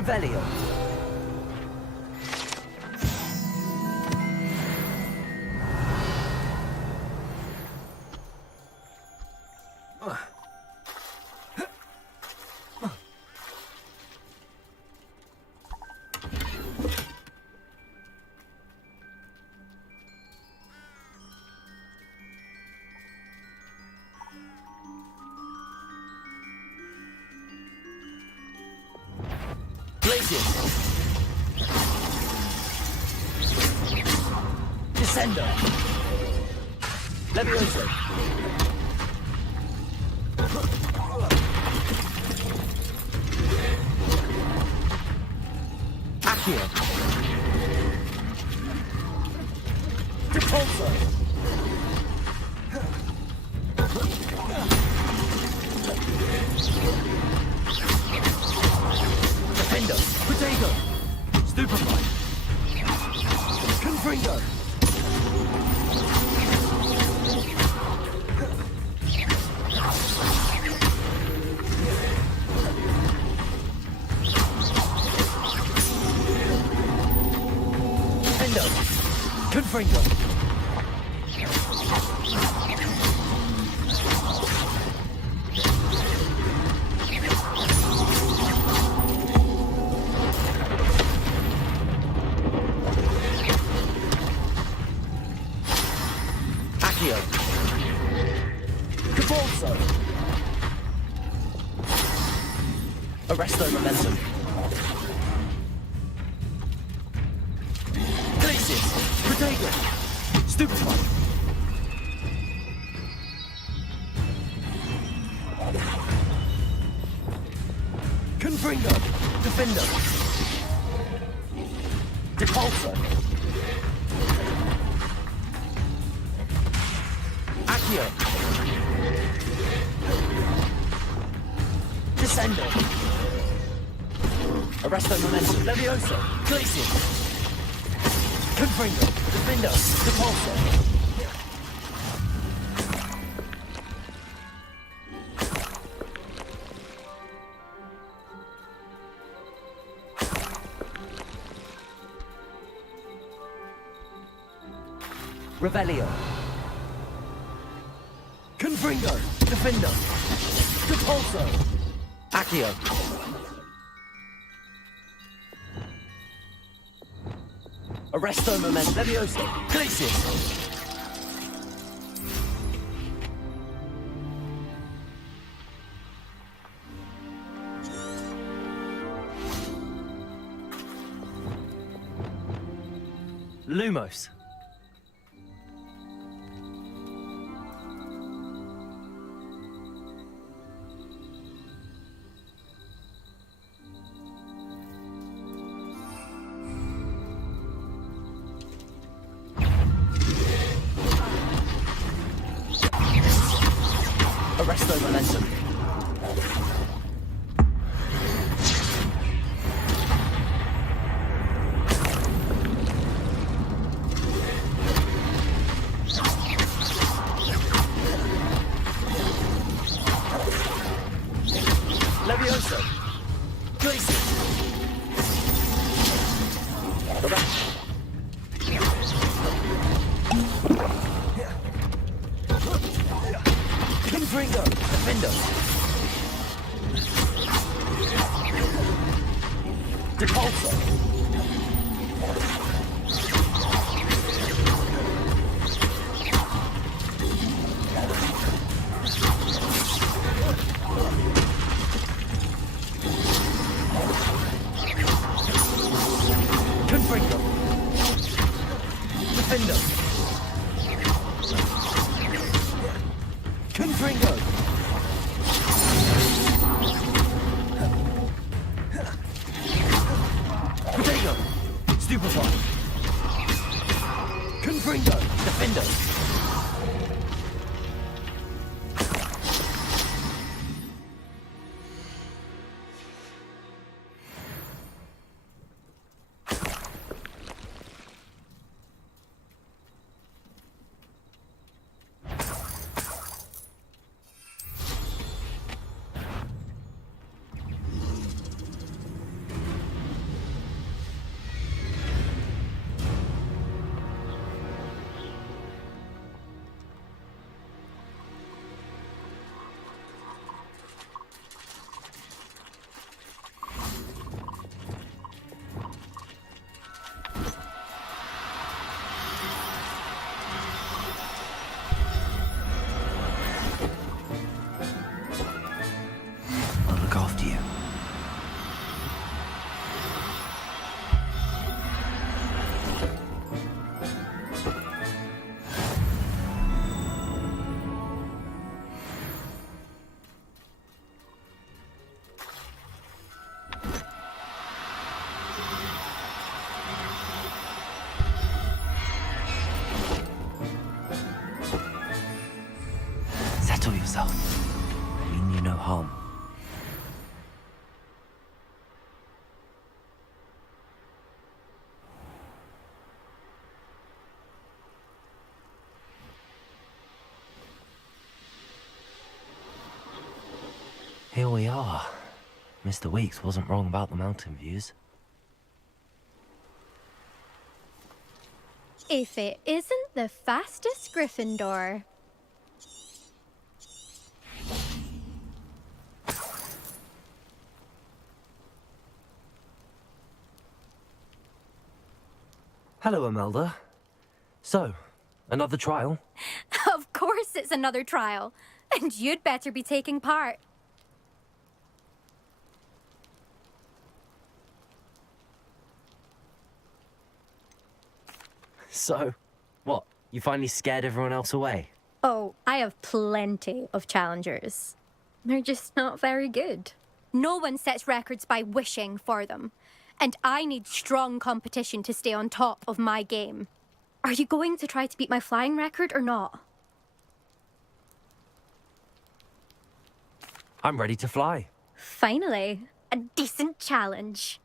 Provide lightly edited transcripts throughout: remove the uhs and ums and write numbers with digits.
Revelio. Descender. Levioso. Accio. Repulsor. Defender. Potato. Stupefy. Confringo. Confringo. Accio. Cabalso. Arresto momentum. Potato! Stupefy! Confringo! Defender! Depulso! Accio! Descender! Arresto momentum! Levioso! Glacier! Confringo! Defender! Depulso! Revelio. Confringo. Defender. Depulso. Accio. Arresto momentum. Levioso. Glacier. Lumos. Arresto momentum. Levioso. Glacier. Confringo. Defender. Depulso. Confringo. Defender. Confringo. Potato. Stupefy. Confringo. Defender. yourself. I mean you no harm. Here we are. Mr. Weeks wasn't wrong about the mountain views. If it isn't the fastest Gryffindor. Hello, Imelda. So, another trial? Of course it's another trial. And you'd better be taking part. So, what? You finally scared everyone else away? Oh, I have plenty of challengers. They're just not very good. No one sets records by wishing for them. And I need strong competition to stay on top of my game. Are you going to try to beat my flying record or not? I'm ready to fly. Finally, a decent challenge.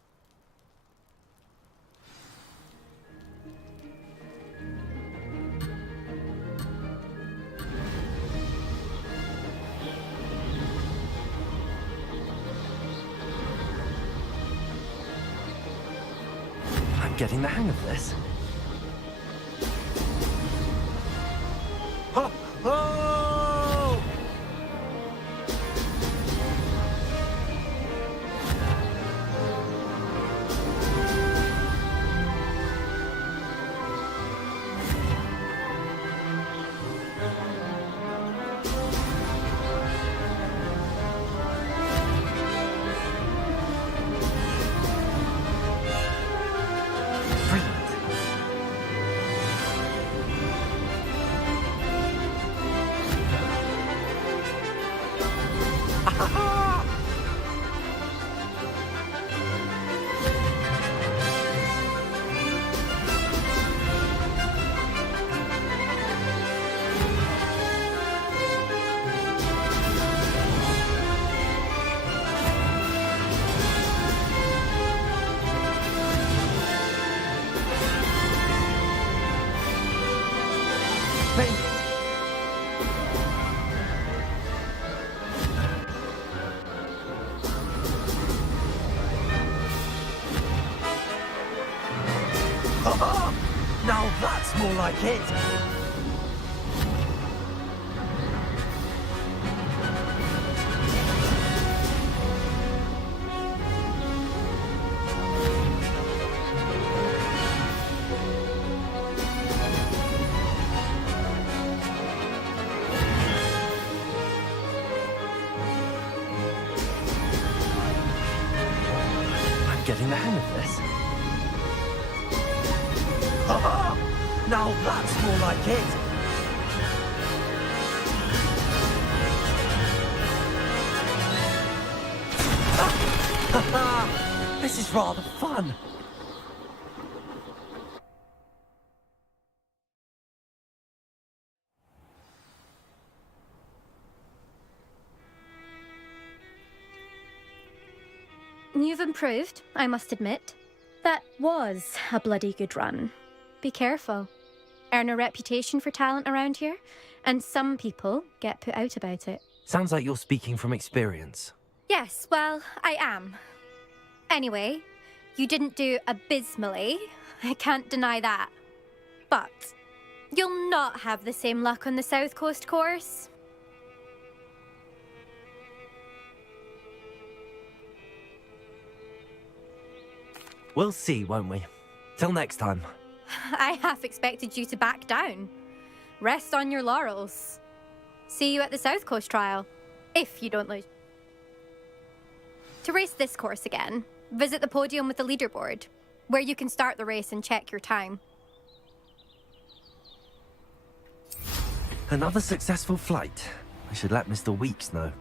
I'm getting the hang of this. Oh! Oh! Now that's more like it! I'm getting the hang of this. Now that's more like it! This is rather fun! You've improved, I must admit. That was a bloody good run. Be careful. Earn a reputation for talent around here, and some people get put out about it. Sounds like you're speaking from experience. Yes, well, I am. Anyway, you didn't do abysmally. I can't deny that. But you'll not have the same luck on the South Coast course. We'll see, won't we? Till next time. I half expected you to back down. Rest on your laurels. See you at the South Coast trial, if you don't lose. To race this course again, visit the podium with the leaderboard, where you can start the race and check your time. Another successful flight. I should let Mr. Weeks know.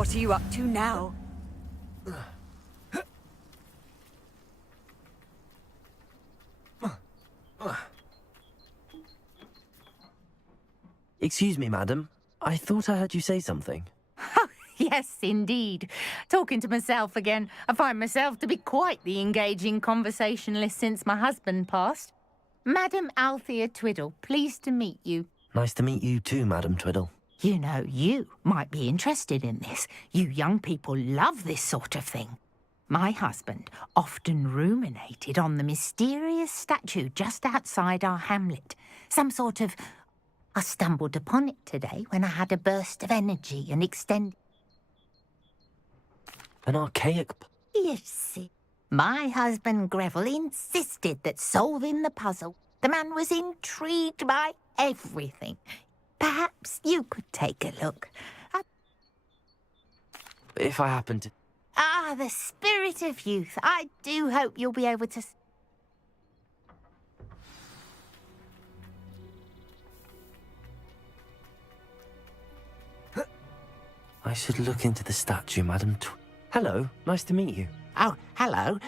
What are you up to now? Excuse me, madam. I thought I heard you say something. Yes, indeed. Talking to myself again. I find myself to be quite the engaging conversationalist since my husband passed. Madam Althea Twiddle, pleased to meet you. Nice to meet you too, Madam Twiddle. You know, you might be interested in this. You young people love this sort of thing. My husband often ruminated on the mysterious statue just outside our hamlet. Some sort of... I stumbled upon it today when I had a burst of energy and extended... An archaic... You see, my husband Greville insisted that solving the puzzle, the man was intrigued by everything. Perhaps you could take a look. If I happen to... Ah, the spirit of youth. I do hope you'll be able to... I should look into the statue, Madam Hello, nice to meet you. Oh, hello.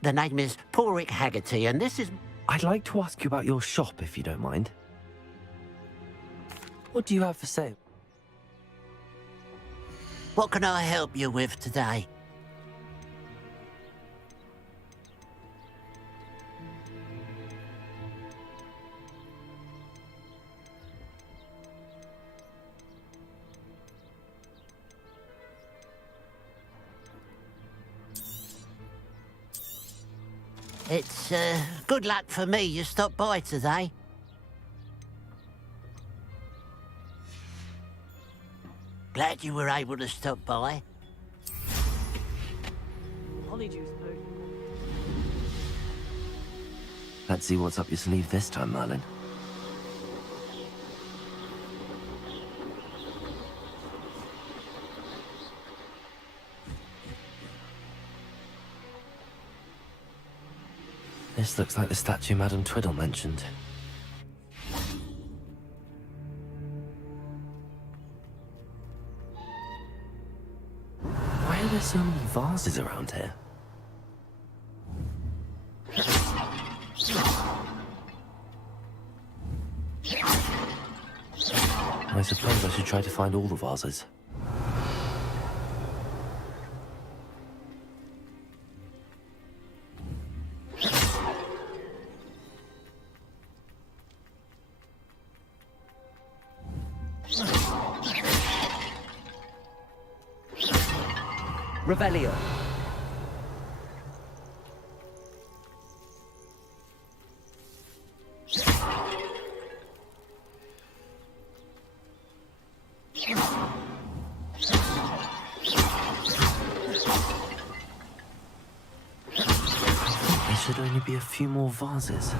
The name is Porrick Haggerty, and this is... I'd like to ask you about your shop, if you don't mind. What do you have for sale? What can I help you with today? It's good luck for me you stopped by today. Glad you were able to stop by. Let's see what's up your sleeve this time, Merlin. This looks like the statue Madam Twiddle mentioned. Why are there so many vases around here? I suppose I should try to find all the vases. Revelio. There should only be a few more vases.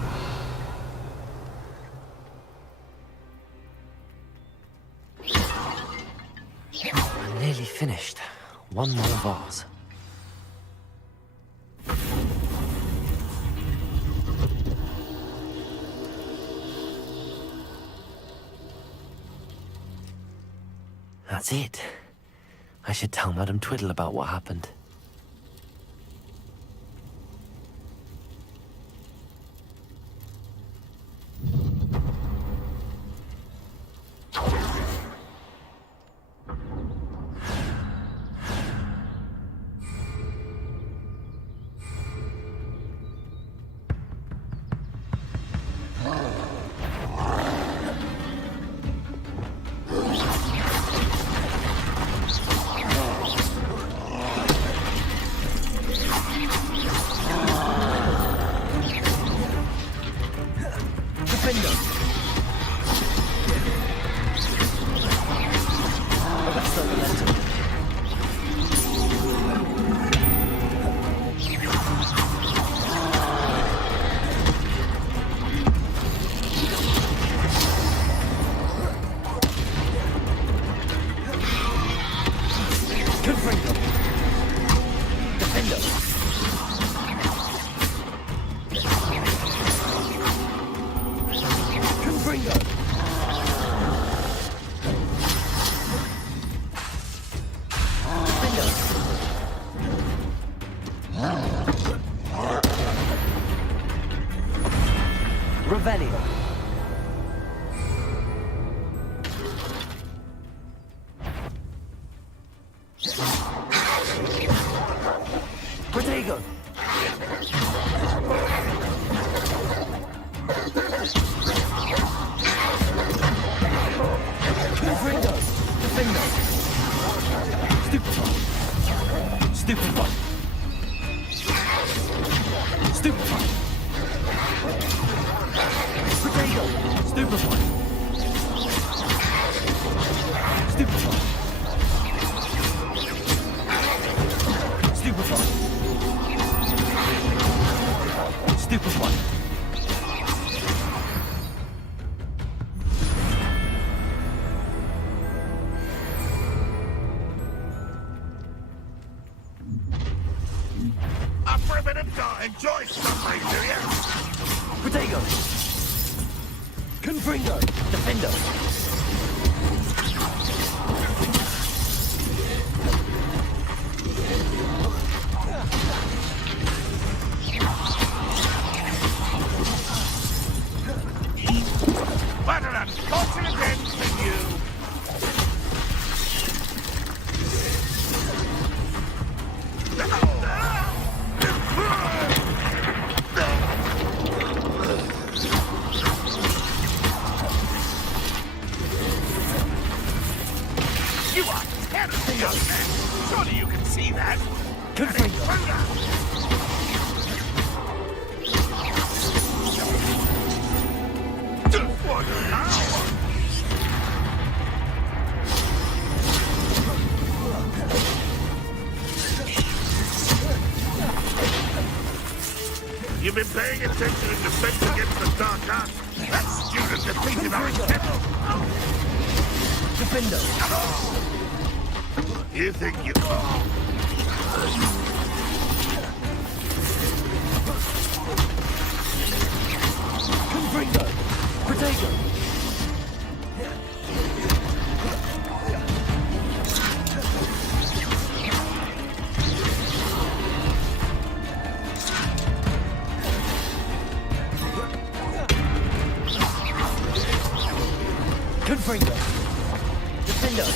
I'm nearly finished. One more vase. That's it. I should tell Madam Twiddle about what happened. Defender. Stupefy. Stupefy. Stupefy. Potato. Stupefy. Stupefy. Stupefy. Stupefy. Up for a bit of enjoy suffering, do you? Potato. Confringo. Defender. What an unfortunate end for you! You are terrible, young man! Surely you can see that! Confringo. What now? You've been paying attention in defense against the dark arts. That student defeated our kettle. Defender. You think you... Confringo. Potato. Confringo. Defender.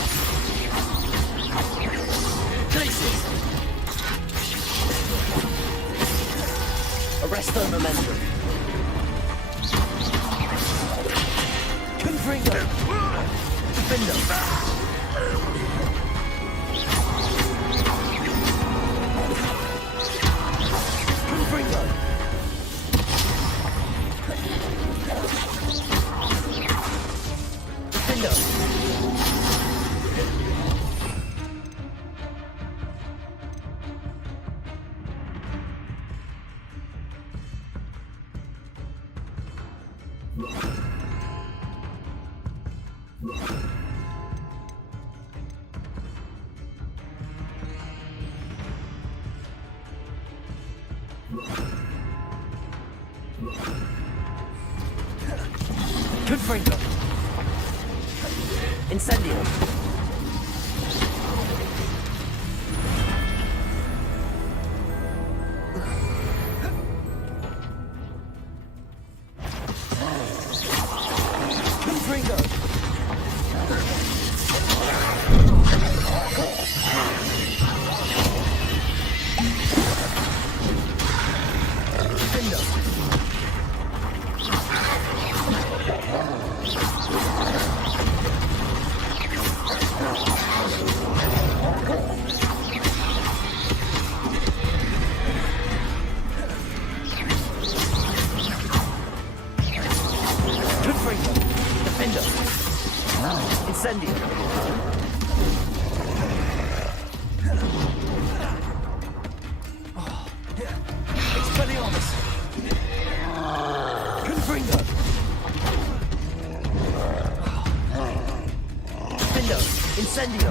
Glacius. Arresto momentum. Confringo. Defender. Confringo. Defender. Confringo. Incendio. Confringo. Defender. Confringo. Defender. Incendio. Expelliarmus. Confringo. Defender. Incendio.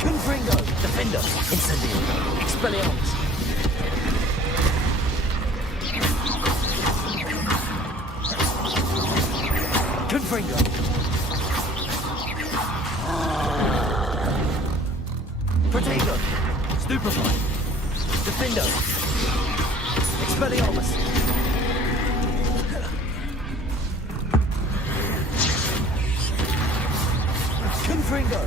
Confringo. Defender. Incendio. Expelliarmus. Confringo. Potato. Stupefy. Defender. Expelliarmus. Confringo.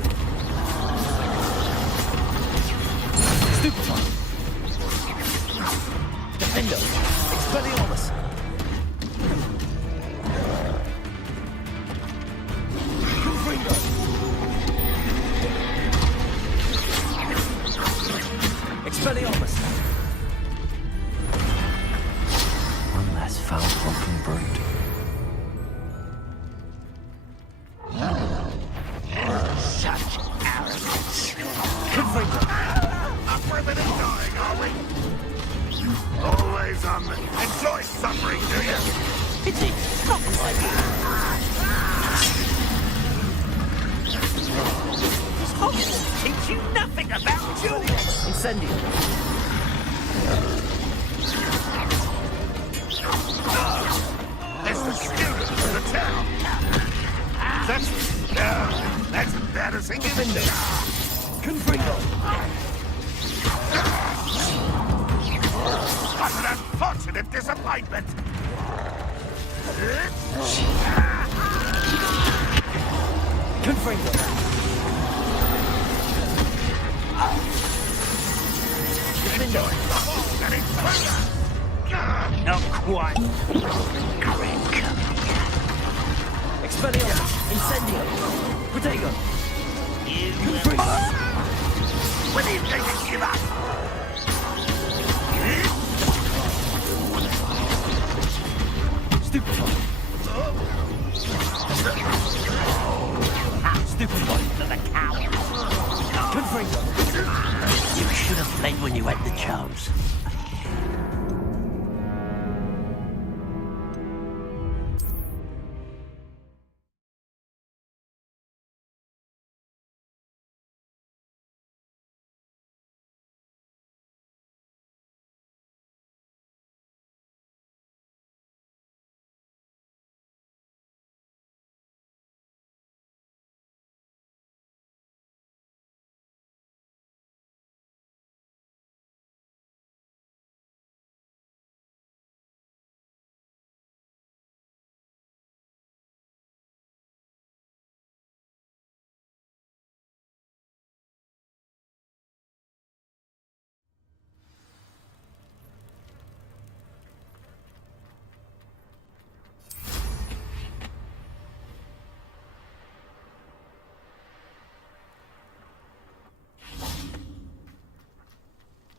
Not worth it enjoying, are we? Always enjoy suffering, do you? Pity. Not like it. This Hogwarts teach you nothing about children. Incendio. It's the students of the town. That's embarrassing, isn't it? Confringo. What an unfortunate disappointment. Confringo. Getting further. Not quite. Expelliarmus. Incendio. Protego. You Confringo. When do you think you give up? Stupefy. Stupefy. for the coward. Confringo. You should have fled when you had the chance.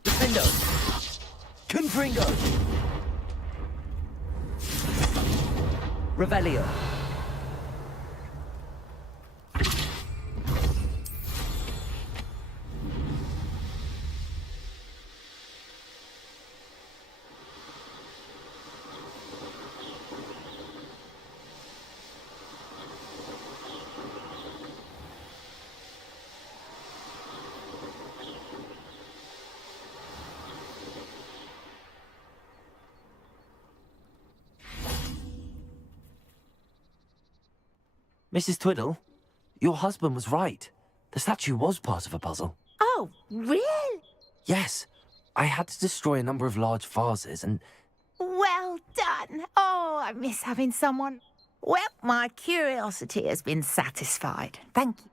Defendo. Confringo. Revelio. Mrs. Twiddle, your husband was right. The statue was part of a puzzle. Oh, really? Yes, I had to destroy a number of large vases and... Well done. Oh, I miss having someone. Well, my curiosity has been satisfied. Thank you.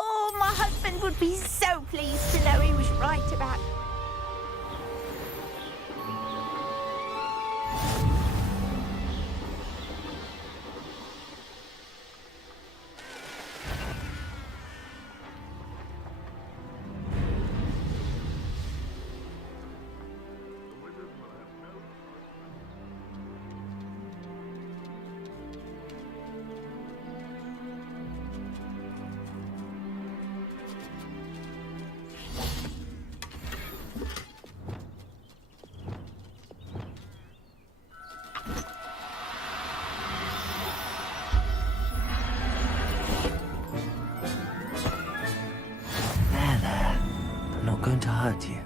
Oh, my husband would be so pleased to know he was right about... There. I'm not going to hurt you.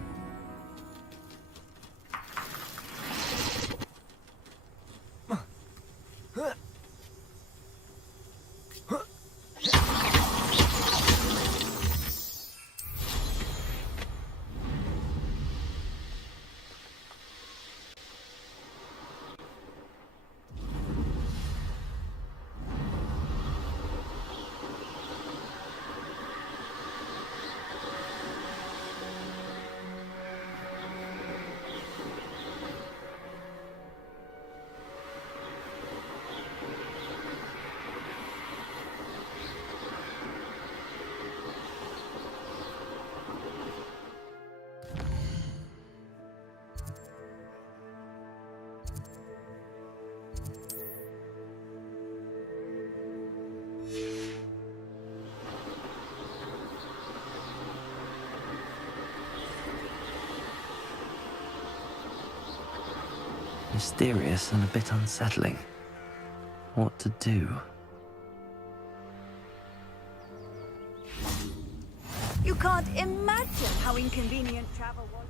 Mysterious and a bit unsettling. What to do? You can't imagine how inconvenient travel was.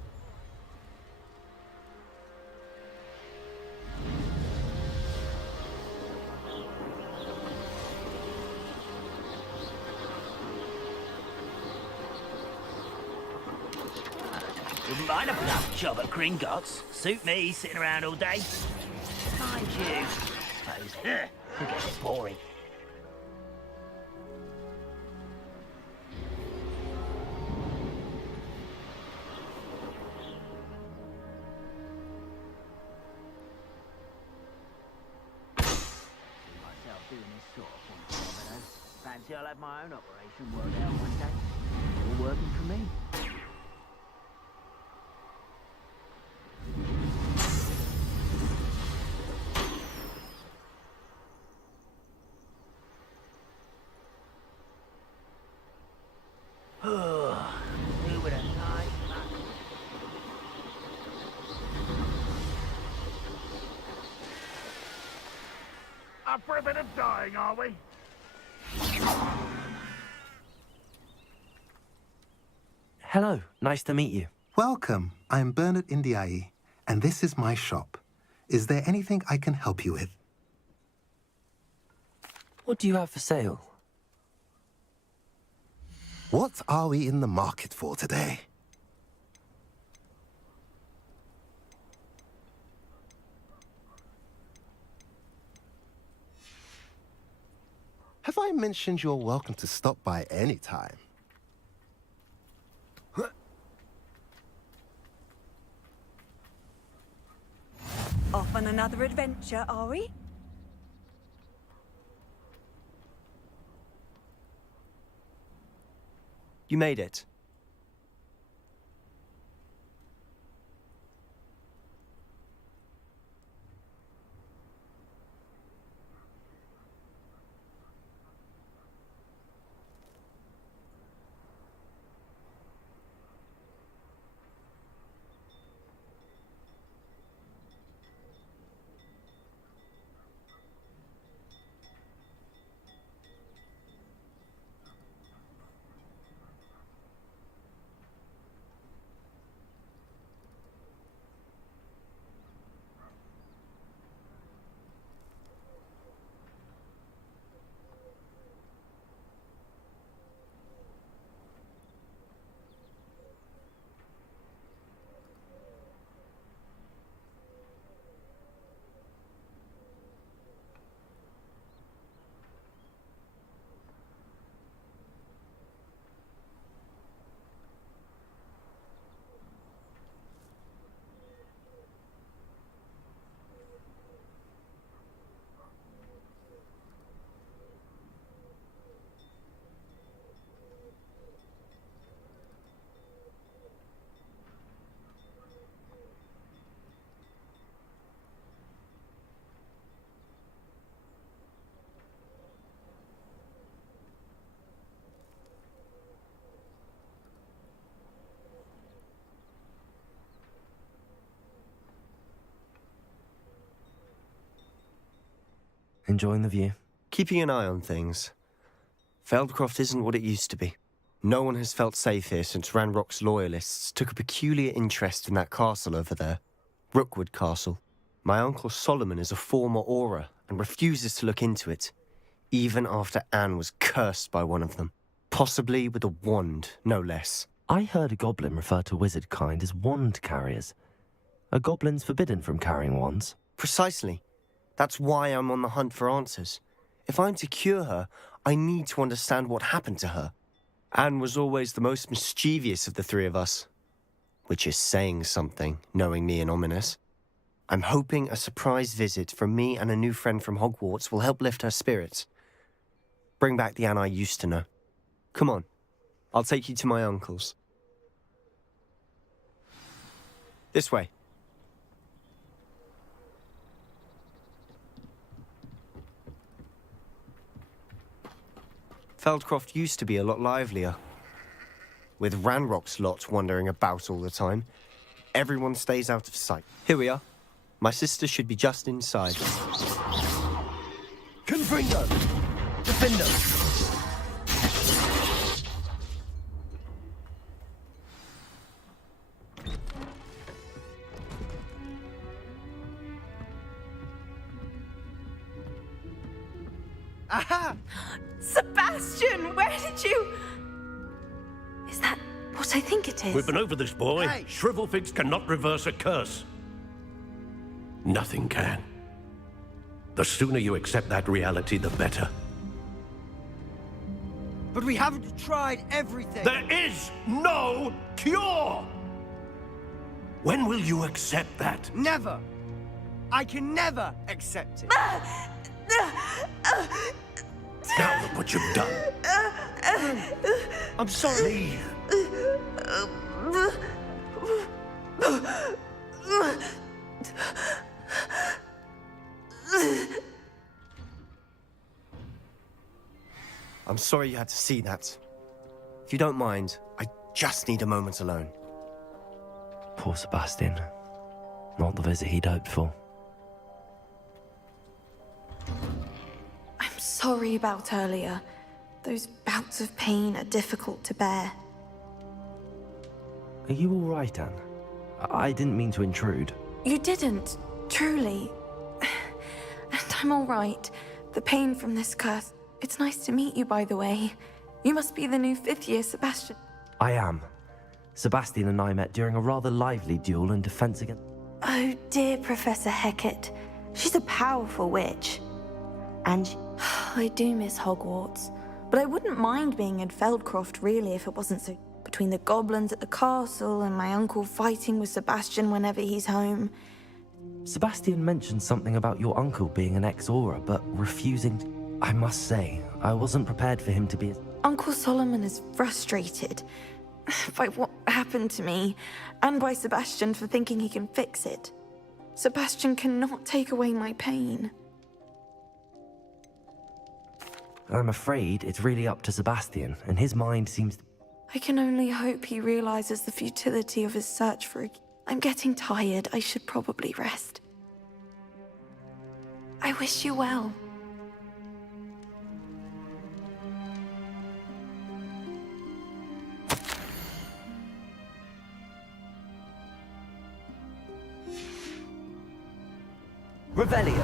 Wouldn't mind a bluff job at Gringotts. Suit me, sitting around all day. Mind you, suppose could get a bit boring. Myself doing this sort of thing for a minute. Fancy I'll have my own operation worked out one day. All working for me. Who would have thought? Up for a bit of dying, are we? Hello, nice to meet you. Welcome. I'm Bernard Indiaye, and this is my shop. Is there anything I can help you with? What do you have for sale? What are we in the market for today? Have I mentioned you're welcome to stop by any time? Off on another adventure, are we? You made it. Enjoying the view? Keeping an eye on things. Feldcroft isn't what it used to be. No one has felt safe here since Ranrock's loyalists took a peculiar interest in that castle over there. Rookwood Castle. My uncle Solomon is a former Auror and refuses to look into it, even after Anne was cursed by one of them. Possibly with a wand, no less. I heard a goblin refer to wizard kind as wand carriers. Are goblins forbidden from carrying wands? Precisely. That's why I'm on the hunt for answers. If I'm to cure her, I need to understand what happened to her. Anne was always the most mischievous of the three of us. Which is saying something, knowing me and ominous. I'm hoping a surprise visit from me and a new friend from Hogwarts will help lift her spirits. Bring back the Anne I used to know. Come on, I'll take you to my uncle's. This way. Feldcroft used to be a lot livelier. With Ranrock's lot wandering about all the time, everyone stays out of sight. Here we are. My sister should be just inside. Confringo! Defender! Aha! Sebastian, where did you... Is that what I think it is? We've been over this, boy. Hey. Shrivelfigs cannot reverse a curse. Nothing can. The sooner you accept that reality, the better. But we haven't tried everything. There is no cure! When will you accept that? Never. I can never accept it. Now look what you've done. I'm sorry. I'm sorry you had to see that. If you don't mind, I just need a moment alone. Poor Sebastian. Not the visit he'd hoped for. I'm sorry about earlier. Those bouts of pain are difficult to bear. Are you all right, Anne? I didn't mean to intrude. You didn't, truly. And I'm all right. The pain from this curse. It's nice to meet you, by the way. You must be the new 5th year Sebastian. I am. Sebastian and I met during a rather lively duel in defense against... Oh, dear Professor Hecat. She's a powerful witch. And I do miss Hogwarts. But I wouldn't mind being in Feldcroft, really, if it wasn't so... Between the goblins at the castle and my uncle fighting with Sebastian whenever he's home. Sebastian mentioned something about your uncle being an ex-Aura, but refusing... I must say, I wasn't prepared for him to be... Uncle Solomon is frustrated by what happened to me, and by Sebastian for thinking he can fix it. Sebastian cannot take away my pain. I'm afraid it's really up to Sebastian, and his mind seems... I can only hope he realizes the futility of his search for a... I'm getting tired. I should probably rest. I wish you well. Revelio.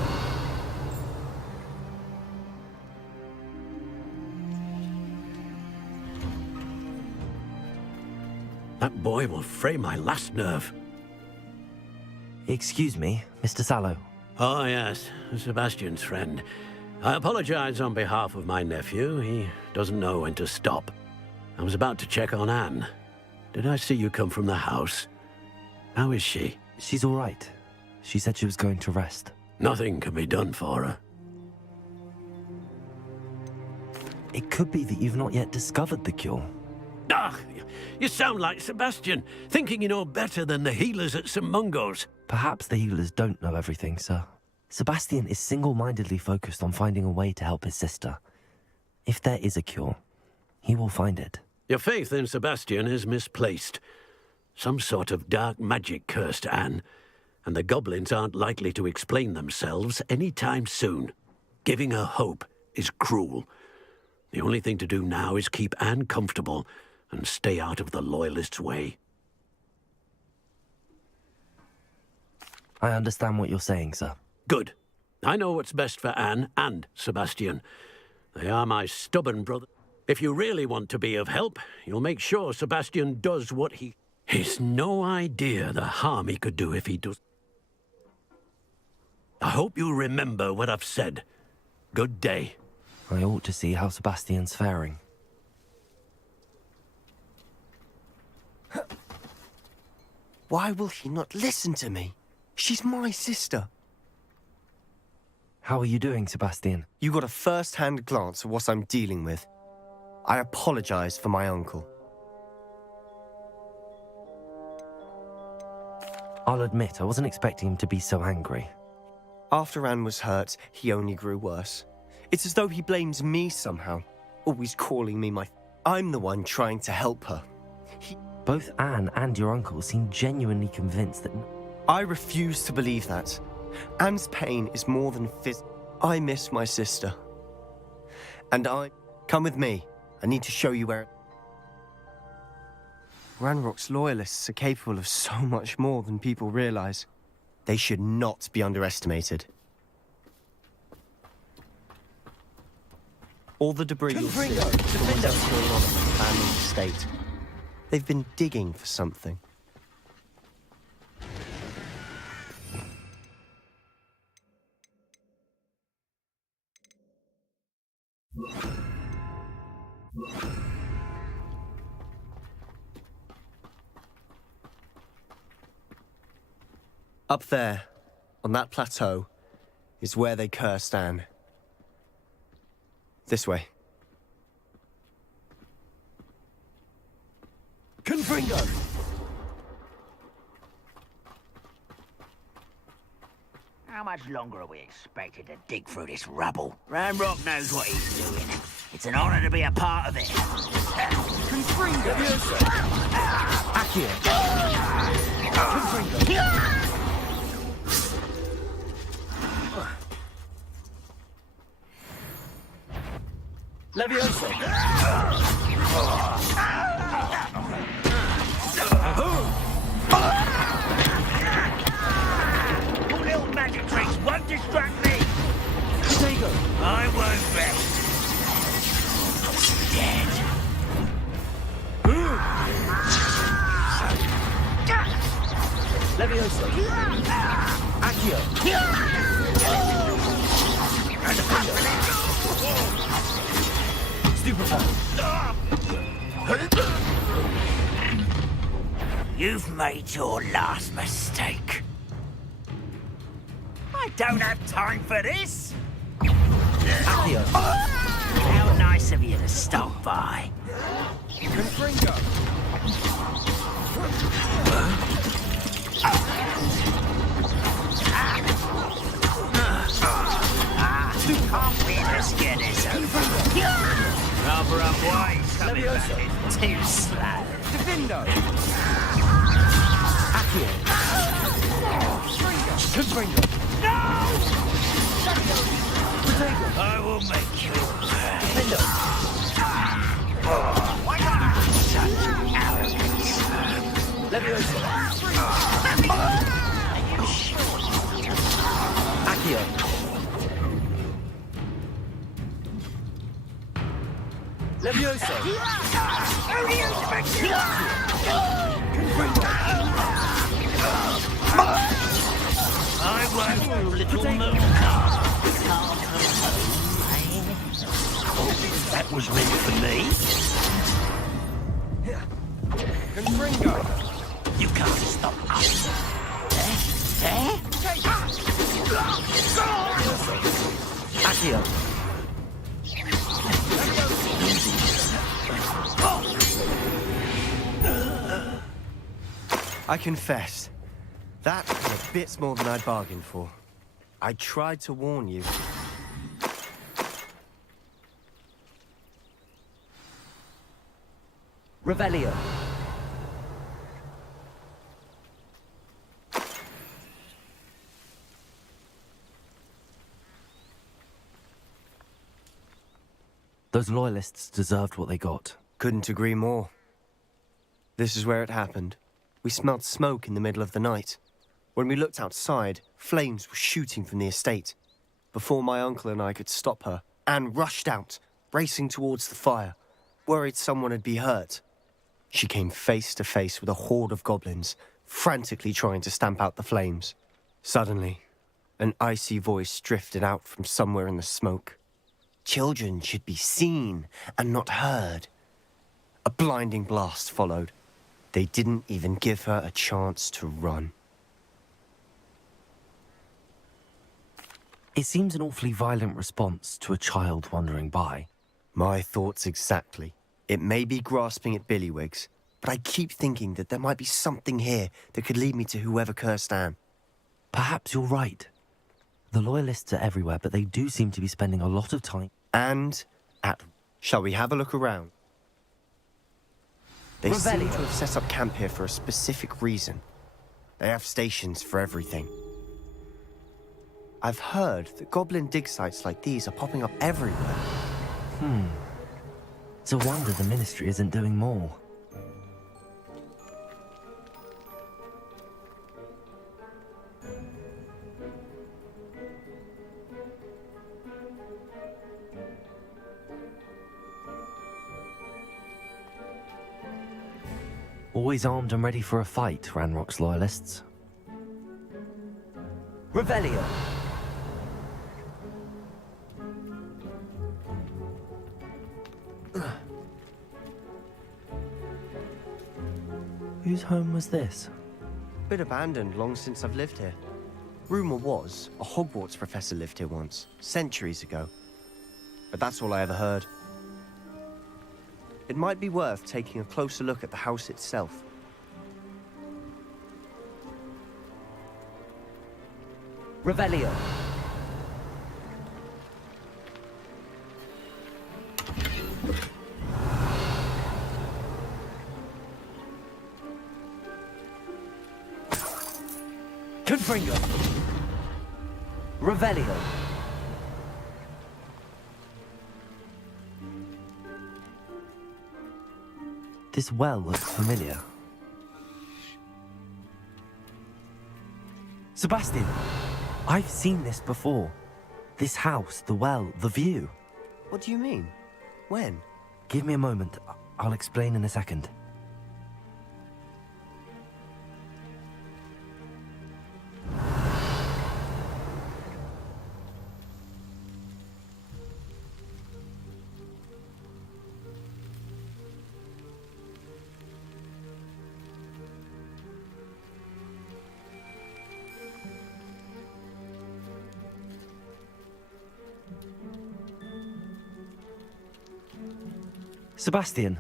That boy will fray my last nerve. Excuse me, Mr. Sallow. Oh, yes, Sebastian's friend. I apologize on behalf of my nephew. He doesn't know when to stop. I was about to check on Anne. Did I see you come from the house? How is she? She's all right. She said she was going to rest. Nothing can be done for her. It could be that you've not yet discovered the cure. Ah, you sound like Sebastian, thinking you know better than the healers at St. Mungo's. Perhaps the healers don't know everything, sir. Sebastian is single-mindedly focused on finding a way to help his sister. If there is a cure, he will find it. Your faith in Sebastian is misplaced. Some sort of dark magic cursed Anne, and the goblins aren't likely to explain themselves any time soon. Giving her hope is cruel. The only thing to do now is keep Anne comfortable and stay out of the Loyalists' way. I understand what you're saying, sir. Good. I know what's best for Anne and Sebastian. They are my stubborn brother. If you really want to be of help, you'll make sure Sebastian does what he... He's no idea the harm he could do if he does. I hope you remember what I've said. Good day. I ought to see how Sebastian's faring. Why will he not listen to me? She's my sister. How are you doing, Sebastian? You got a first-hand glance at what I'm dealing with. I apologize for my uncle. I'll admit, I wasn't expecting him to be so angry. After Anne was hurt, he only grew worse. It's as though he blames me somehow, always calling me my... I'm the one trying to help her. Both Anne and your uncle seem genuinely convinced that... I refuse to believe that. Anne's pain is more than I miss my sister. And come with me. I need to show you where... Ranrock's loyalists are capable of so much more than people realize. They should not be underestimated. All the debris you'll see is what's going on at the family's estate. They've been digging for something. Up there, on that plateau, is where they cursed Anne. This way. Confringo! How much longer are we expected to dig through this rubble? Ranrock knows what he's doing. It's an honor to be a part of it. Confringo! Accio! Confringo! Levioso! Your little magic tricks won't distract me! Diego! I won't rest. Dead. Levioso! Accio! You've made your last mistake. I don't have time for this. Accio! How nice of you to stop by. Confringo! You can't be as good as Rather unwise coming back is too slow. Divindo! Accio! Confringo! No! I will make you cry. Why not? Such arrogance. Levioso! Are you sure? Accio! Levioso! Who do you expect you are? I won't, you little moon car. That was meant for me. Confringo! You can't stop us. Accio! I confess, that was a bit more than I bargained for. I tried to warn you. Revelio! Those loyalists deserved what they got. Couldn't agree more. This is where it happened. We smelled smoke in the middle of the night. When we looked outside, flames were shooting from the estate. Before my uncle and I could stop her, Anne rushed out, racing towards the fire, worried someone had been hurt. She came face to face with a horde of goblins, frantically trying to stamp out the flames. Suddenly, an icy voice drifted out from somewhere in the smoke. Children should be seen and not heard. A blinding blast followed. They didn't even give her a chance to run. It seems an awfully violent response to a child wandering by. My thoughts exactly. It may be grasping at billywigs, but I keep thinking that there might be something here that could lead me to whoever cursed Anne. Perhaps you're right. The loyalists are everywhere, but they do seem to be spending a lot of time. And at... Shall we have a look around? They seem to have set up camp here for a specific reason. They have stations for everything. I've heard that goblin dig sites like these are popping up everywhere. It's a wonder the Ministry isn't doing more. Always armed and ready for a fight, Ranrock's loyalists. Revelio. Whose home was this? Bit abandoned long since I've lived here. Rumour was a Hogwarts professor lived here once, centuries ago. But that's all I ever heard. It might be worth taking a closer look at the house itself. Revelio. Confringo. Revelio. This well looks familiar. Sebastian! I've seen this before. This house, the well, the view. What do you mean? When? Give me a moment. I'll explain in a second. Sebastian,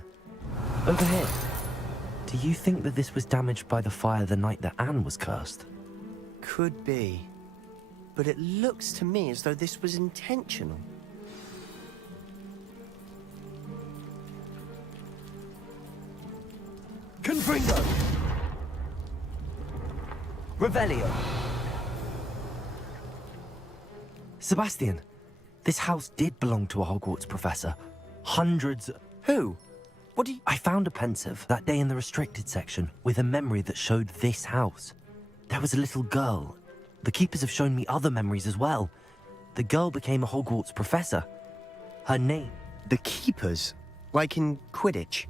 over here. Do you think that this was damaged by the fire the night that Anne was cursed? Could be. But it looks to me as though this was intentional. Confringo. Revelio. Sebastian, this house did belong to a Hogwarts professor. Hundreds... Who? What do you... I found a pensive that day in the restricted section with a memory that showed this house. There was a little girl. The keepers have shown me other memories as well. The girl became a Hogwarts professor. Her name... The keepers? Like in Quidditch?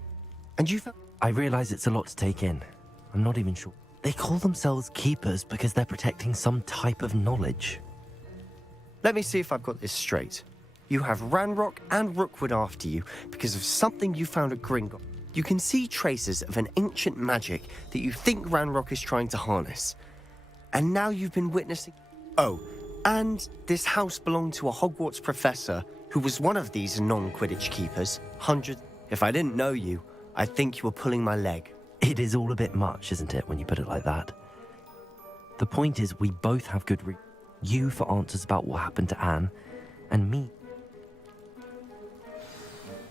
And you found... I realize it's a lot to take in. I'm not even sure. They call themselves keepers because they're protecting some type of knowledge. Let me see if I've got this straight. You have Ranrock and Rookwood after you because of something you found at Gringotts. You can see traces of an ancient magic that you think Ranrock is trying to harness. And now you've been witnessing... Oh, and this house belonged to a Hogwarts professor who was one of these non-Quidditch keepers. If I didn't know you, I'd think you were pulling my leg. It is all a bit much, isn't it, when you put it like that? The point is, we both have good you for answers about what happened to Anne, and me.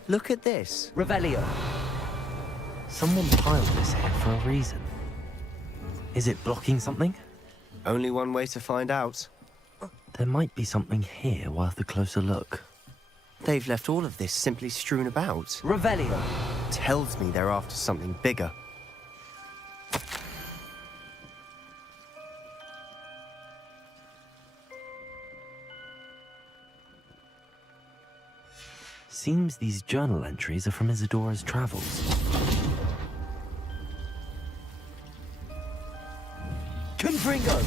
Look at this. Revelio. Someone piled this here for a reason. Is it blocking something? Only one way to find out. There might be something here worth a closer look. They've left all of this simply strewn about. Revelio. Tells me they're after something bigger. Seems these journal entries are from Isadora's travels. Confringo.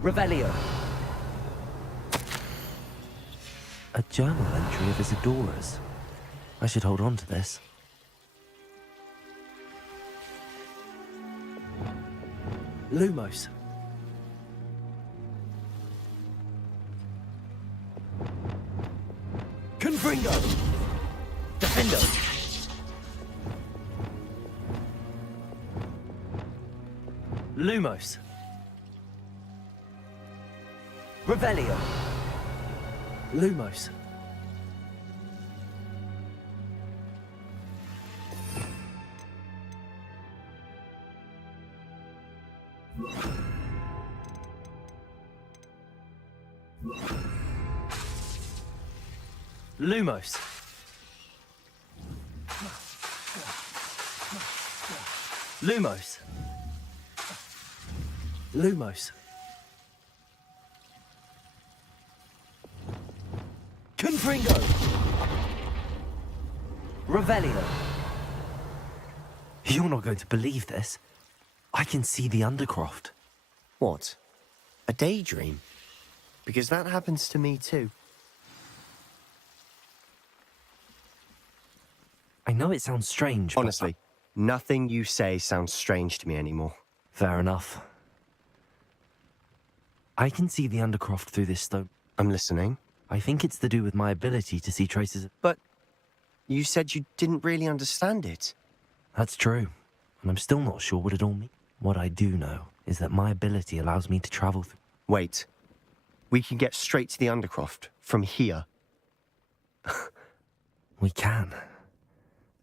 Revelio. A journal entry of Isadora's. I should hold on to this. Lumos. Confringo. Defendo. Lumos. Revelio. Lumos. Lumos. Lumos. Lumos. Confringo. Revelio. You're not going to believe this. I can see the Undercroft. What? A daydream? Because that happens to me too. I know it sounds strange, but Honestly, nothing you say sounds strange to me anymore. fair enough. I can see the Undercroft through this stone. I'm listening. I think it's to do with my ability to see traces. But you said you didn't really understand it. That's true, and I'm still not sure what it all means. What I do know is that my ability allows me to travel through. Wait. We can get straight to the Undercroft from here. We can.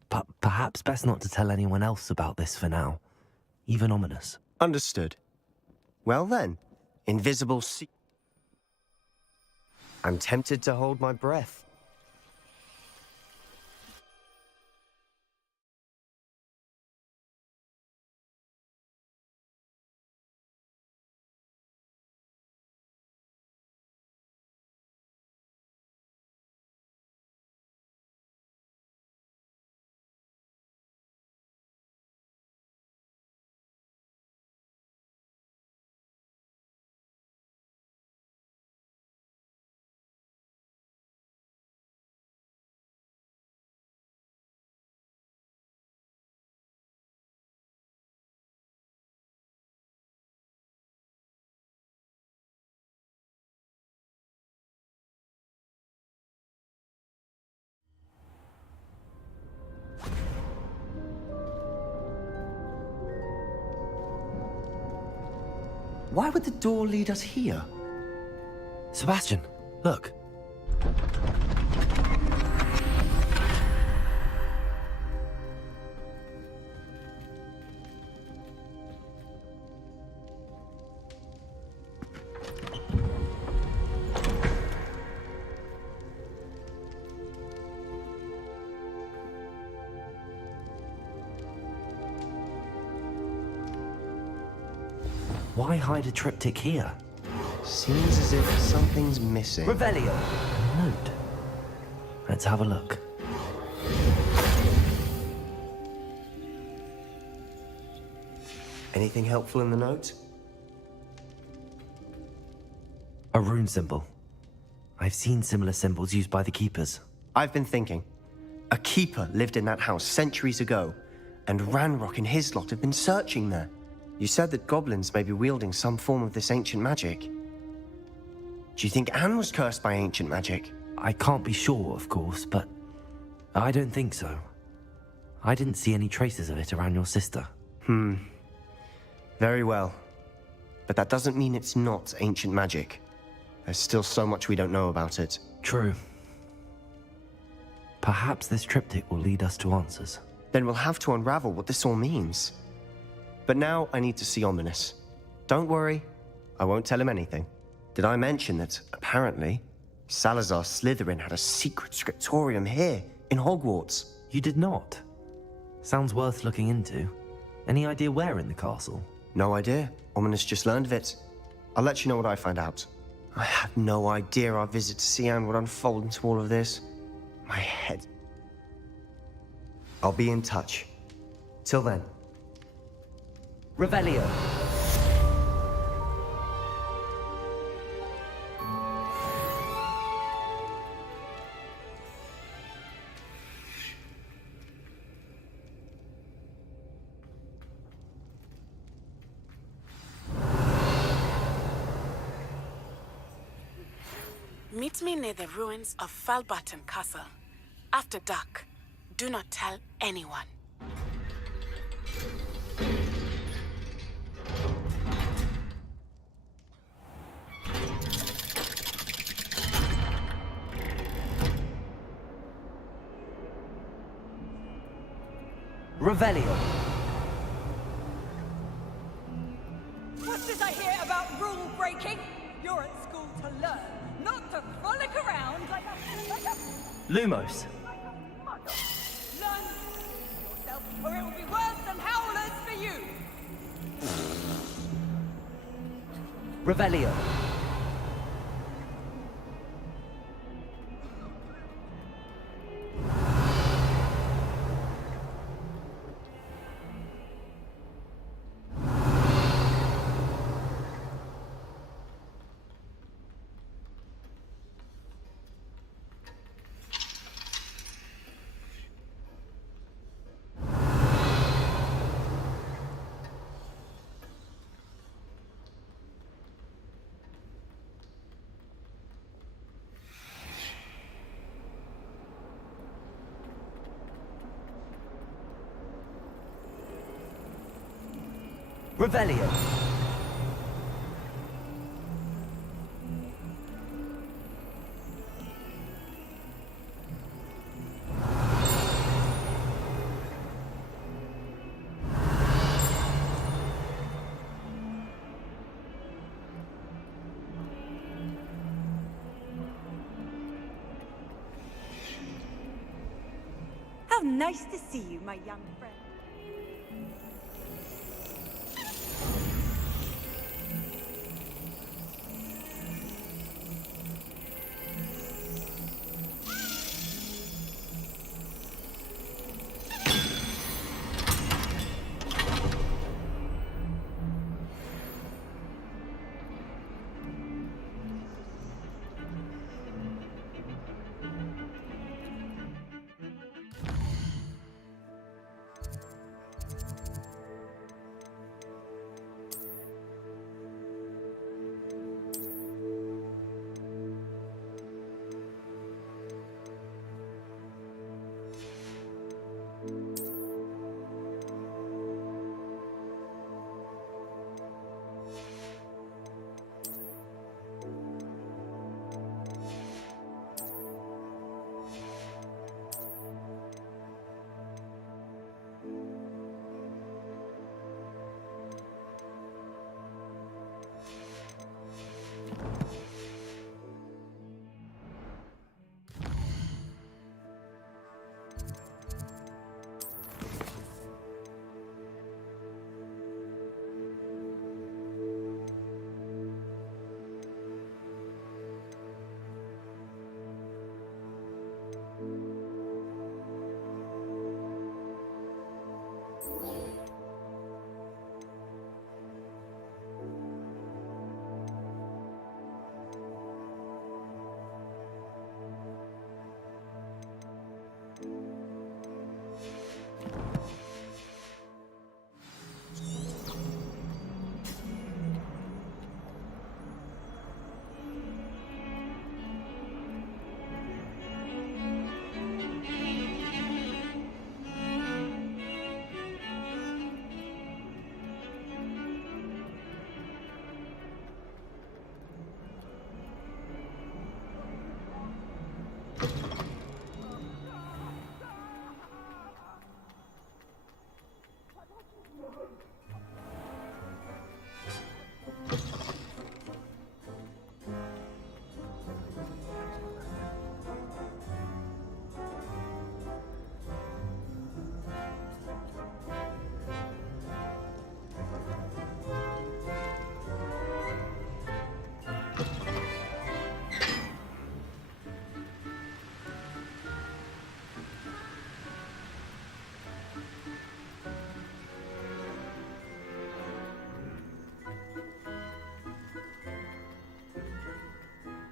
But perhaps best not to tell anyone else about this for now. Even ominous. Understood. Well then, invisible sea. I'm tempted to hold my breath. Why would the door lead us here? Sebastian, look. Why hide a triptych here? Seems as if something's missing. Revelio. A note. Let's have a look. Anything helpful in the note? A rune symbol. I've seen similar symbols used by the keepers. I've been thinking. A keeper lived in that house centuries ago, and Ranrock and his lot have been searching there. You said that goblins may be wielding some form of this ancient magic. Do you think Anne was cursed by ancient magic? I can't be sure, of course, but I don't think so. I didn't see any traces of it around your sister. Very well. But that doesn't mean it's not ancient magic. There's still so much we don't know about it. True. Perhaps this triptych will lead us to answers. Then we'll have to unravel what this all means. But now I need to see Ominous. Don't worry, I won't tell him anything. Did I mention that, apparently, Salazar Slytherin had a secret scriptorium here, in Hogwarts? You did not? Sounds worth looking into. Any idea where in the castle? No idea. Ominous just learned of it. I'll let you know what I find out. I had no idea our visit to Cian would unfold into all of this. My head. I'll be in touch. Till then. Revelio. Meet me near the ruins of Falbarton Castle. After dark. Do not tell anyone. Revelio. What did I hear about rule breaking? You're at school to learn, Lumos. Learn yourself, or it will be worse than howlers for you! Revelio. Revelio. How nice to see you, my young friend.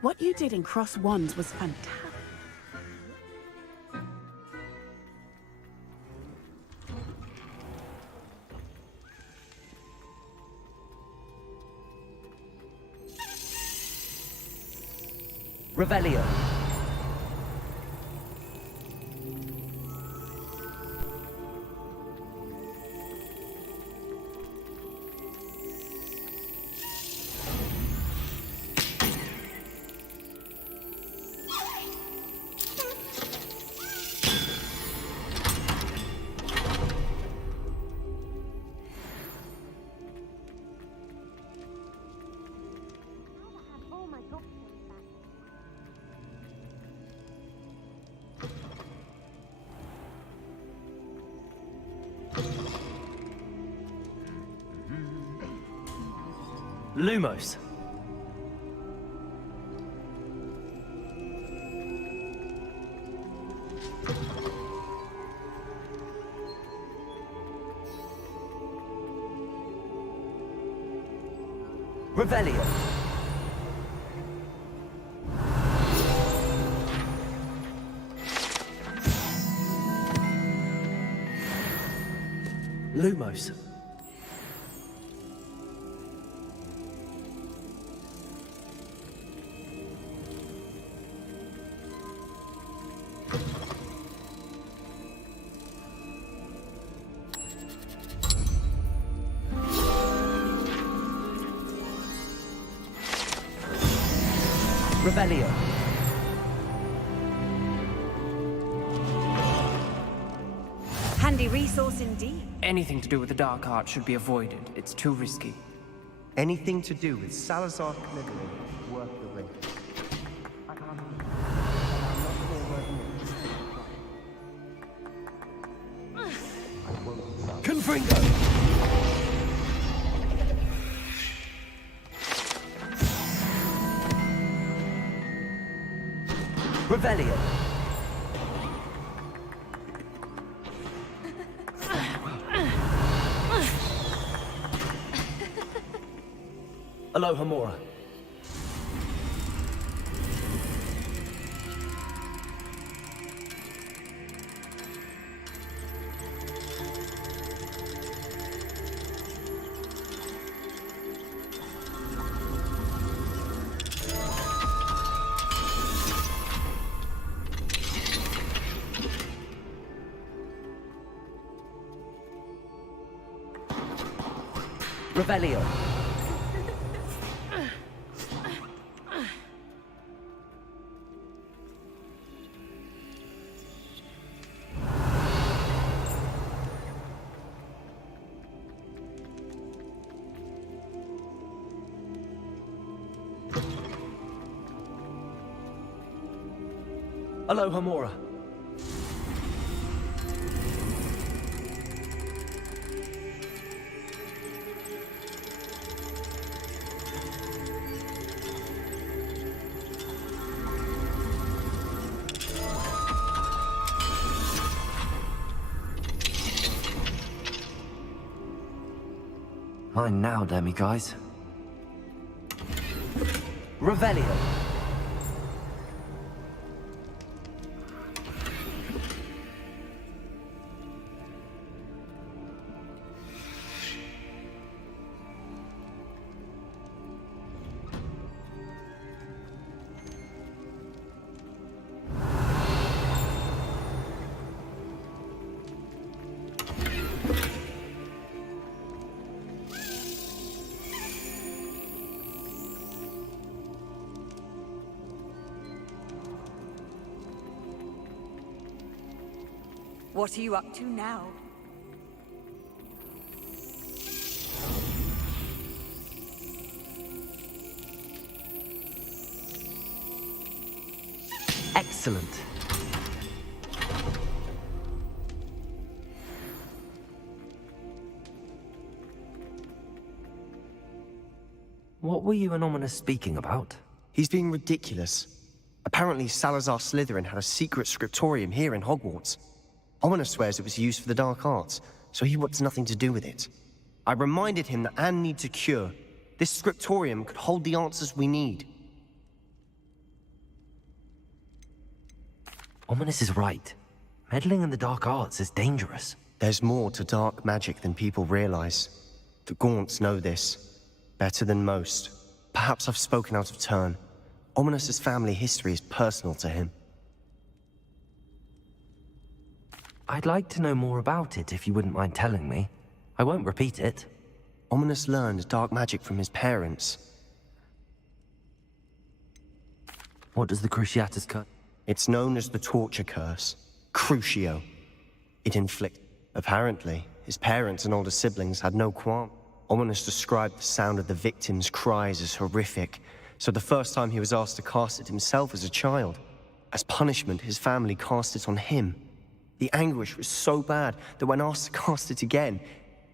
What you did in Cross Wands was fantastic. Revelio. Lumos. Revelio. Lumos. Revelio. Handy resource indeed. Anything to do with the dark art should be avoided. It's too risky. Anything to do with Salazar Slytherin worth the risk. Confringo. Revelio. Aloha Mora. Revelio. Aloha Mora. Fine now, demi-guys. Revelio. What are you up to now? Excellent. What were you and Ominous speaking about? He's being ridiculous. Apparently Salazar Slytherin had a secret scriptorium here in Hogwarts. Ominous swears it was used for the dark arts, so he wants nothing to do with it. I reminded him that Anne needs a cure. This scriptorium could hold the answers we need. Ominous is right. Meddling in the dark arts is dangerous. There's more to dark magic than people realize. The Gaunts know this. Better than most. Perhaps I've spoken out of turn. Ominous's family history is personal to him. I'd like to know more about it if you wouldn't mind telling me. I won't repeat it. Ominous learned dark magic from his parents. What does the Cruciatus cut? It's known as the Torture Curse. Crucio. It inflicts. Apparently, his parents and older siblings had no qualm. Ominous described the sound of the victims' cries as horrific, so the first time he was asked to cast it himself as a child. As punishment, his family cast it on him. The anguish was so bad that when asked to cast it again,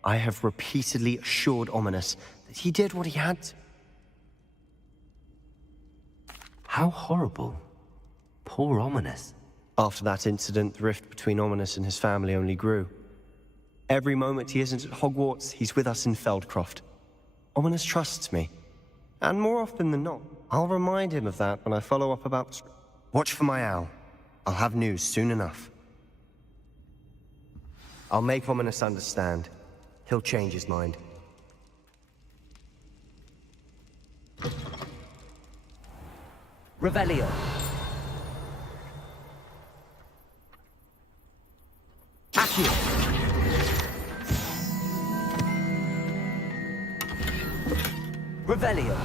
I have repeatedly assured Ominous that he did what he had to. How horrible. Poor Ominous. After that incident, the rift between Ominous and his family only grew. Every moment he isn't at Hogwarts, he's with us in Feldcroft. Ominous trusts me. And more often than not, I'll remind him of that when I follow up about... Watch for my owl. I'll have news soon enough. I'll make Ominous understand. He'll change his mind. Revelio. Accio. Revelio.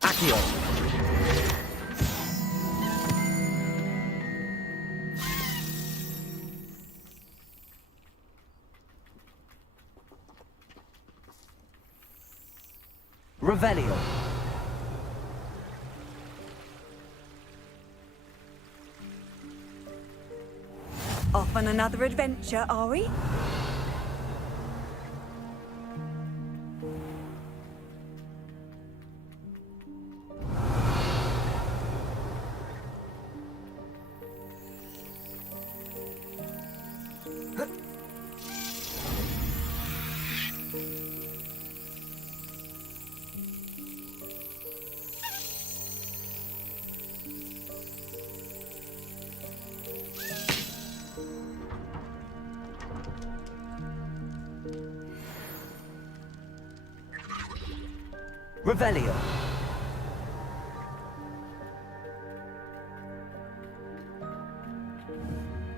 Accio. Revelio. Off on another adventure, are we? Revelio.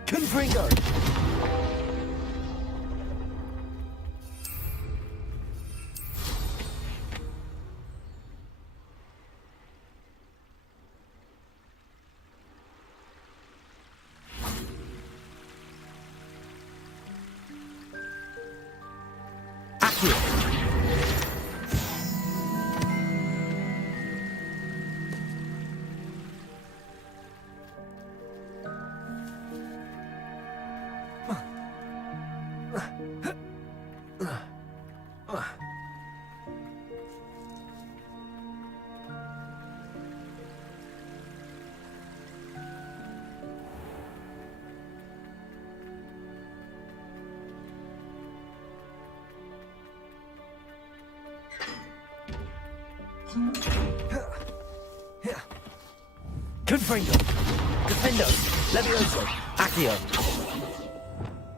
Confringo. Accio. Confringo. Defendo. Levioso. Accio.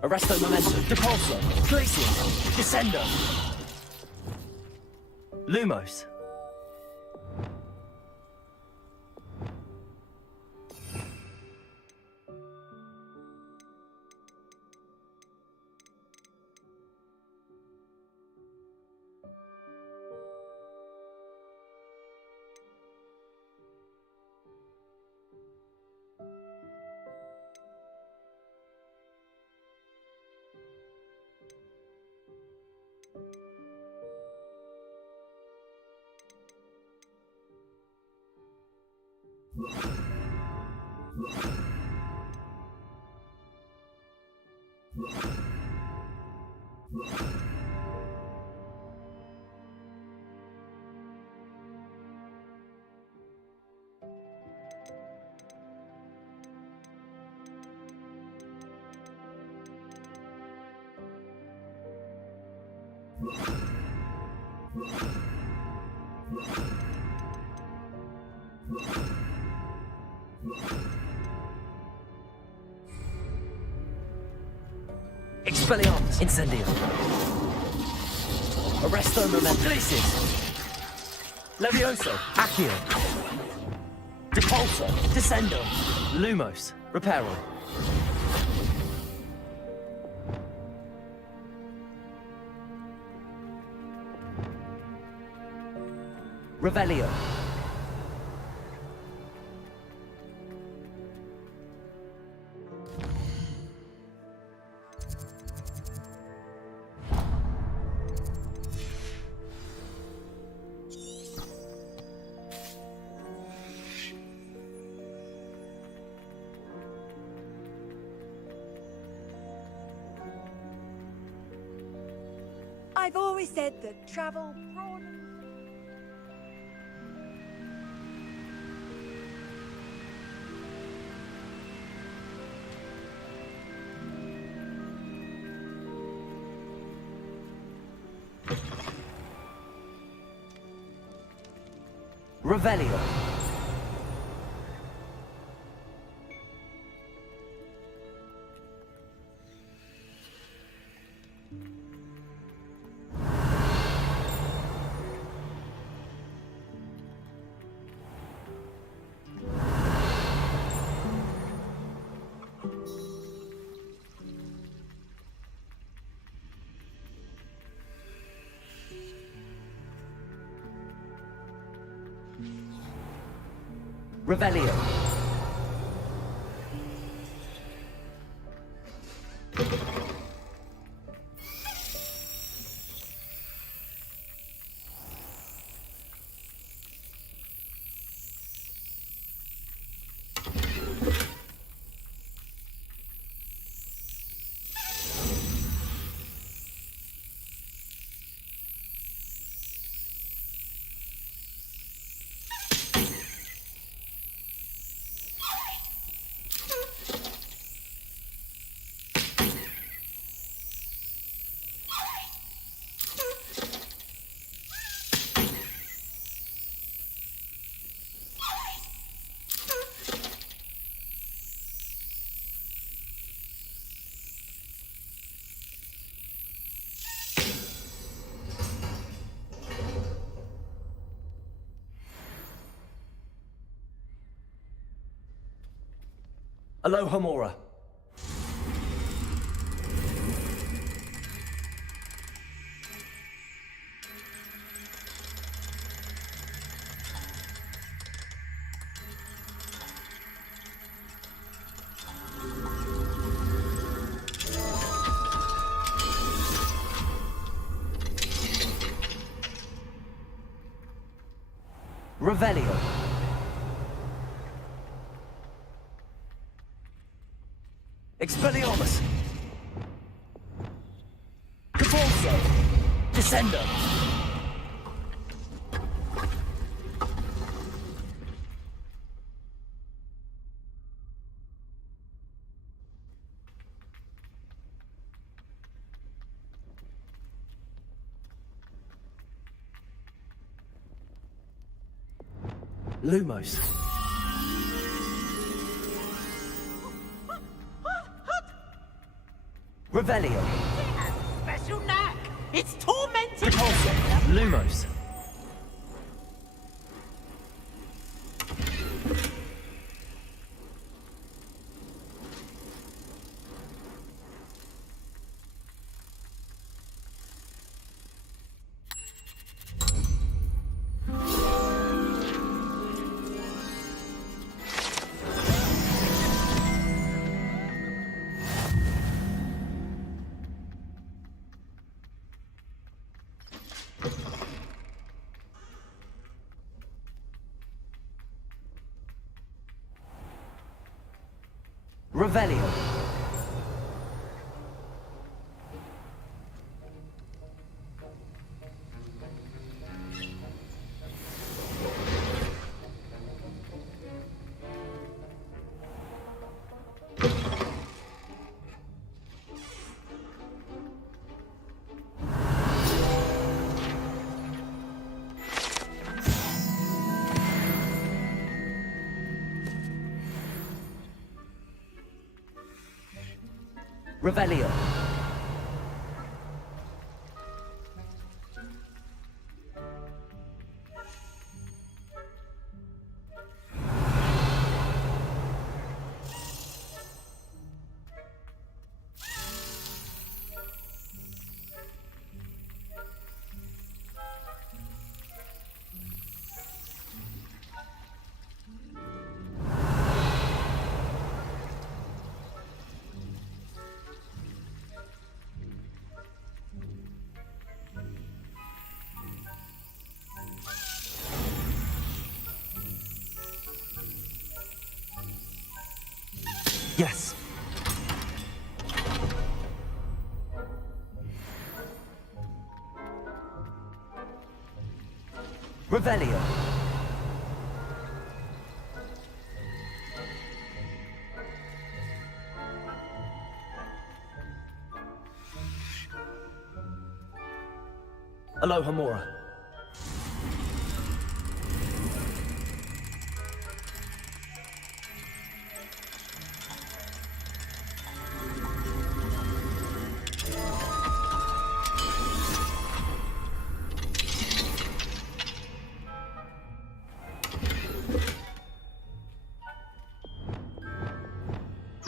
Arresto Momentum. Depulso. Glacius. Descendo. Lumos. Expelliarmus. Incendio. Arresto Momentum. Glacius. Levioso. Accio. Depulso. Descendo. Lumos. Reparo. Revelio. I've always said that travel broadens. Revelio. Revelio. Aloha Mora. Revelio. Expelliarmus! Capulso! Descendo! Lumos. Revelio. Special knack! It's tormenting! Repulso. Lumos. Revelio. Revelio. Revelio. Alohomora.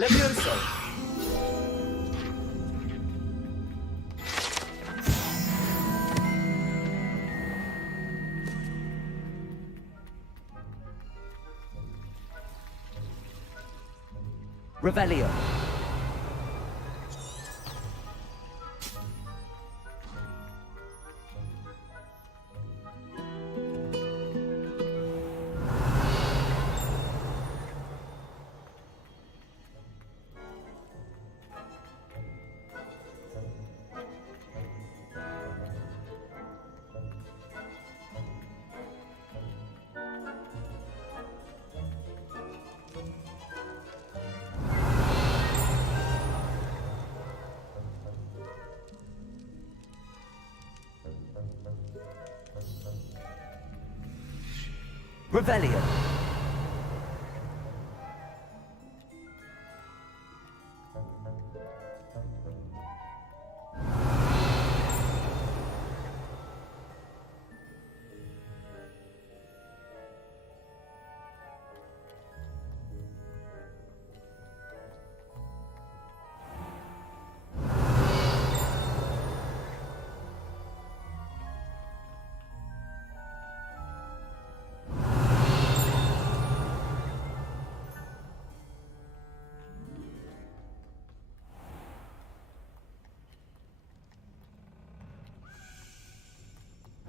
Levioso. Revelio. Revelio.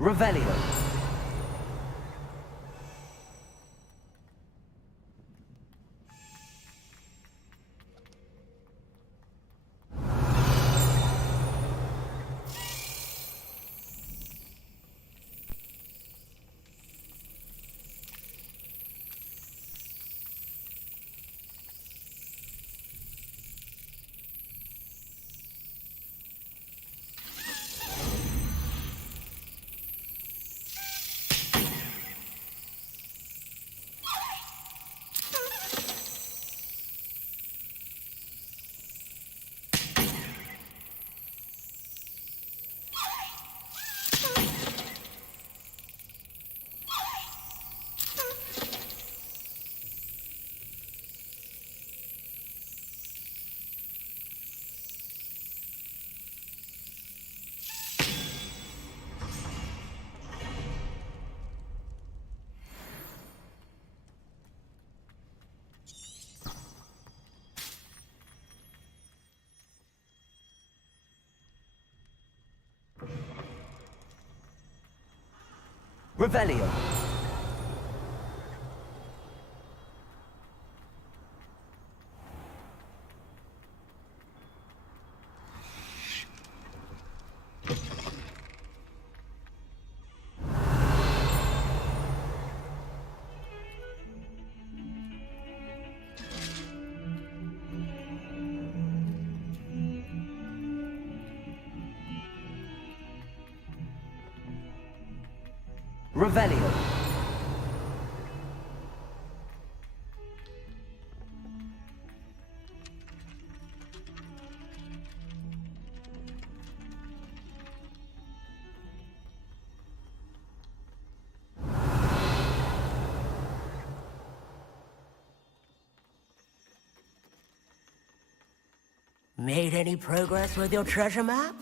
Revelio. Revelio. Revelio. Made any progress with your treasure map?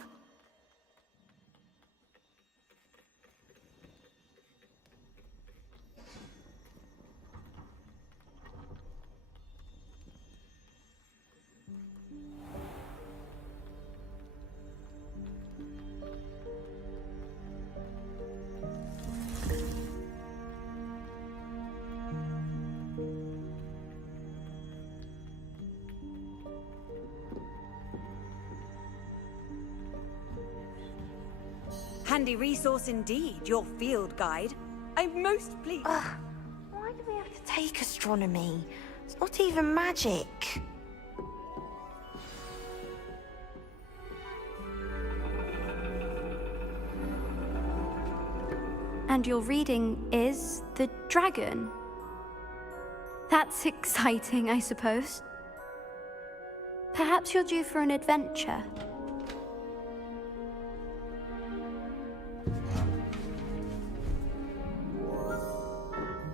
Handy resource indeed, your field guide. I'm most pleased. Why do we have to take astronomy? It's not even magic. And your reading is the dragon. That's exciting, I suppose. Perhaps you're due for an adventure.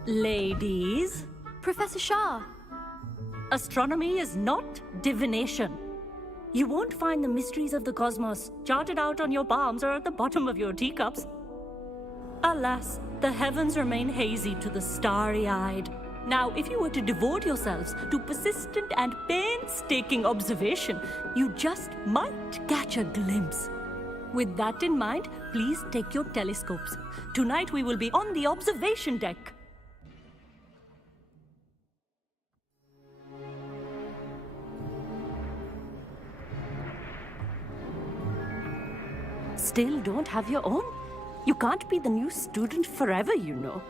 Ladies, Professor Shah. astronomy is not divination. You won't find the mysteries of the cosmos charted out on your palms or at the bottom of your teacups. Alas, the heavens remain hazy to the starry-eyed. Now, if you were to devote yourselves to persistent and painstaking observation, you just might catch a glimpse. With that in mind, please take your telescopes. Tonight we will be on the observation deck. Still don't have your own? You can't be the new student forever, you know.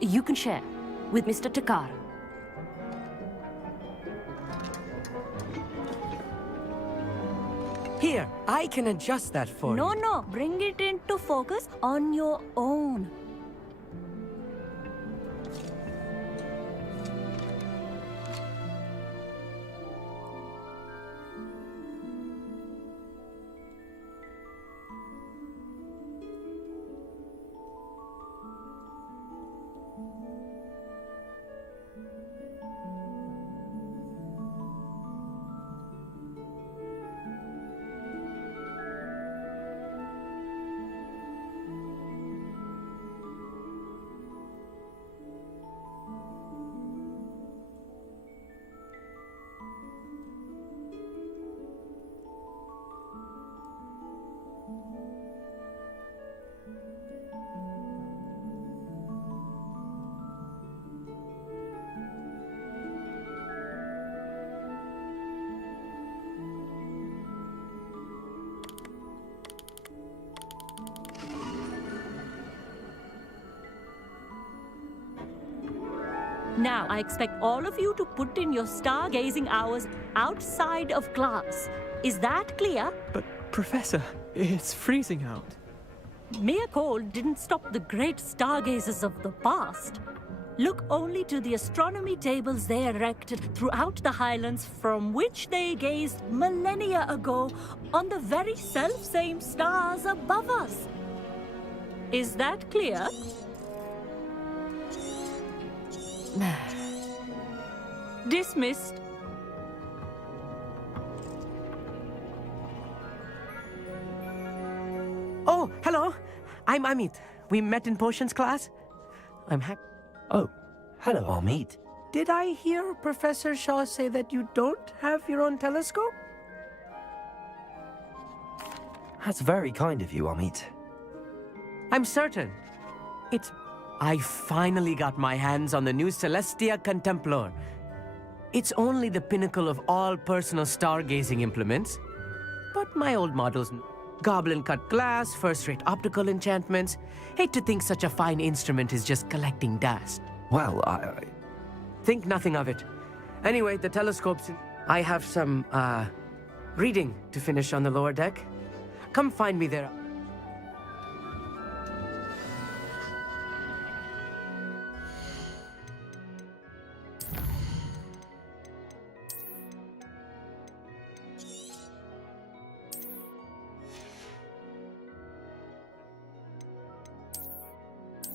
You can share with Mr. Takara. Here, I can adjust that for you. No, bring it into focus on your own. Now, I expect all of you to put in your stargazing hours outside of class. Is that clear? But, Professor, it's freezing out. Mere cold didn't stop the great stargazers of the past. Look only to the astronomy tables they erected throughout the highlands from which they gazed millennia ago on the very self-same stars above us. Is that clear? Dismissed. Oh, hello. I'm Amit. We met in potions class. I'm Oh, hello, Amit. Did I hear Professor Shaw say that you don't have your own telescope? That's very kind of you, Amit. I'm certain. I finally got my hands on the new Celestia Contemplar. It's only the pinnacle of all personal stargazing implements. But my old models, goblin-cut glass, first-rate optical enchantments. Hate to think such a fine instrument is just collecting dust. Well, I... Think nothing of it. Anyway, the telescopes... I have some, reading to finish on the lower deck. Come find me there.